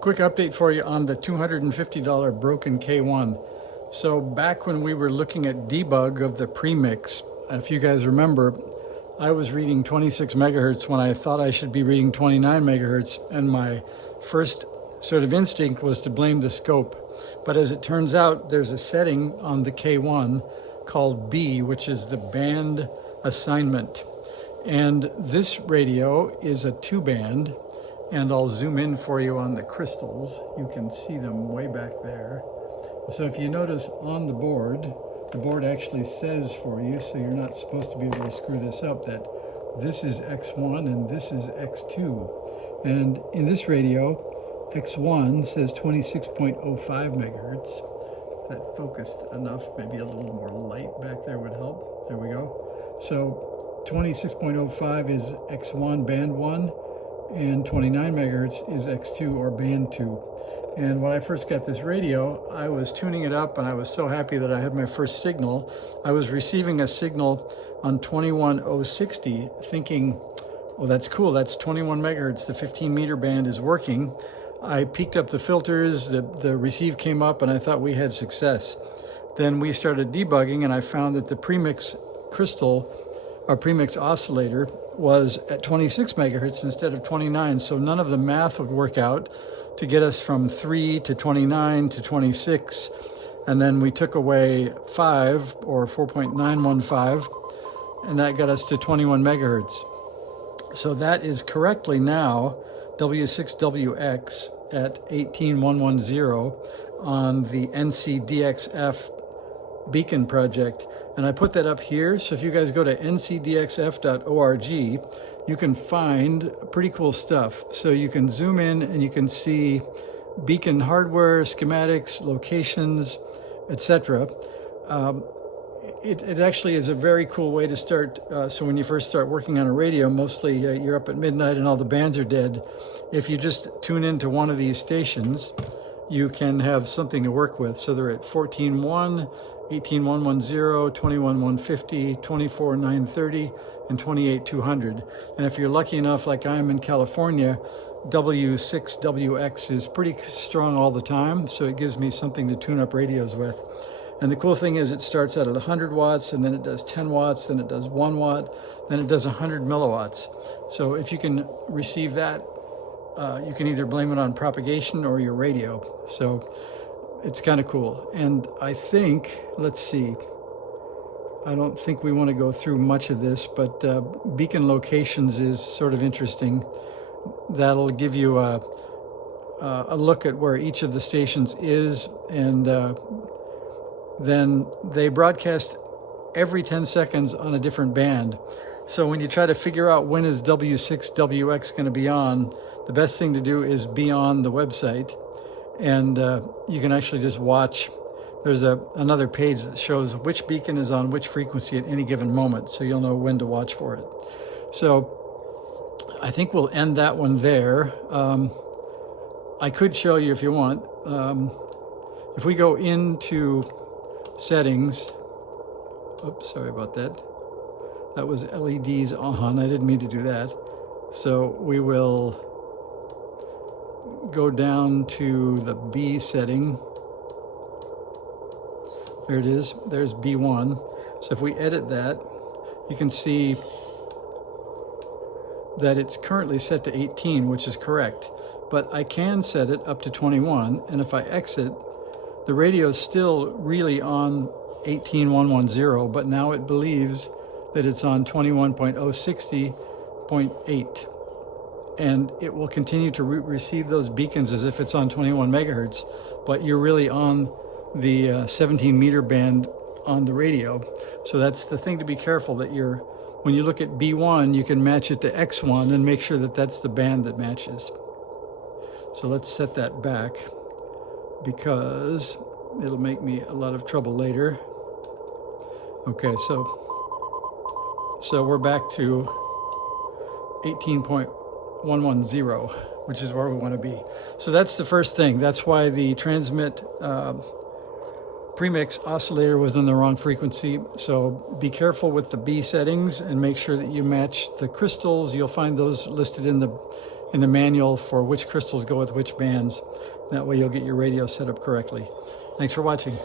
Quick update for you on the $250 broken K1. So back when we were looking at debug of the premix, if you guys remember, I was reading 26 megahertz when I thought I should be reading 29 megahertz, and my first sort of instinct was to blame the scope. But as it turns out, there's a setting on the K1 called B, which is the band assignment. And this radio is a 2-band, and I'll zoom in for you on the crystals. You can see them way back there. So if you notice on the board actually says for you, so you're not supposed to be able to screw this up, that this is X1 and this is X2. And in this radio, X1 says 26.05 megahertz. That focused enough, maybe a little more light back there would help. There we go. So 26.05 is X1 band 1, and 29 megahertz is X2 or band 2. And when I first got this radio, I was tuning it up and I was so happy that I had my first signal. I was receiving a signal on 21060 thinking, well, that's cool, that's 21 megahertz, the 15 meter band is working. I peaked up the filters, the receive came up, and I thought we had success. Then we started debugging and I found that the premix crystal, our premix oscillator, was at 26 megahertz instead of 29, so none of the math would work out to get us from 3 to 29 to 26, and then we took away 5 or 4.915, and that got us to 21 megahertz. So that is correctly now W6WX at 18110 on the NCDXF beacon project, and I put that up here. So if you guys go to ncdxf.org, you can find pretty cool stuff. So you can zoom in and you can see beacon hardware, schematics, locations, etc. It actually is a very cool way to start. So when you first start working on a radio, mostly you're up at midnight and all the bands are dead. If you just tune into one of these stations, you can have something to work with. So they're at 14.1, 18.110, 21.150, 24.930, and 28.200. And if you're lucky enough, like I am in California, W6WX is pretty strong all the time, so it gives me something to tune up radios with. And the cool thing is it starts out at 100 watts, and then it does 10 watts, then it does 1 watt, then it does 100 milliwatts. So if you can receive that, you can either blame it on propagation or your radio. So it's kind of cool. And I think, let's see, I don't think we want to go through much of this, but beacon locations is sort of interesting. That'll give you a look at where each of the stations is, and then they broadcast every 10 seconds on a different band. So when you try to figure out when is W6WX going to be on, the best thing to do is be on the website, and you can actually just watch. There's another page that shows which beacon is on which frequency at any given moment, so you'll know when to watch for it. So I think we'll end that one there. I could show you if you want. If we go into settings, oops, sorry about that. That was LEDs on, I didn't mean to do that. So we will go down to the B setting. There it is, there's B1. So if we edit that, you can see that it's currently set to 18, which is correct. But I can set it up to 21, and if I exit, the radio is still really on 18.110, but now it believes that it's on 21.060.8. And it will continue to receive those beacons as if it's on 21 megahertz, but you're really on the 17 meter band on the radio. So that's the thing to be careful, that when you look at B1, you can match it to X1 and make sure that that's the band that matches. So let's set that back, because it'll make me a lot of trouble later. Okay, so we're back to 18.110, which is where we want to be. So that's the first thing. That's why the transmit premix oscillator was in the wrong frequency. So be careful with the B settings and make sure that you match the crystals. You'll find those listed in in the manual for which crystals go with which bands. That way you'll get your radio set up correctly. Thanks for watching.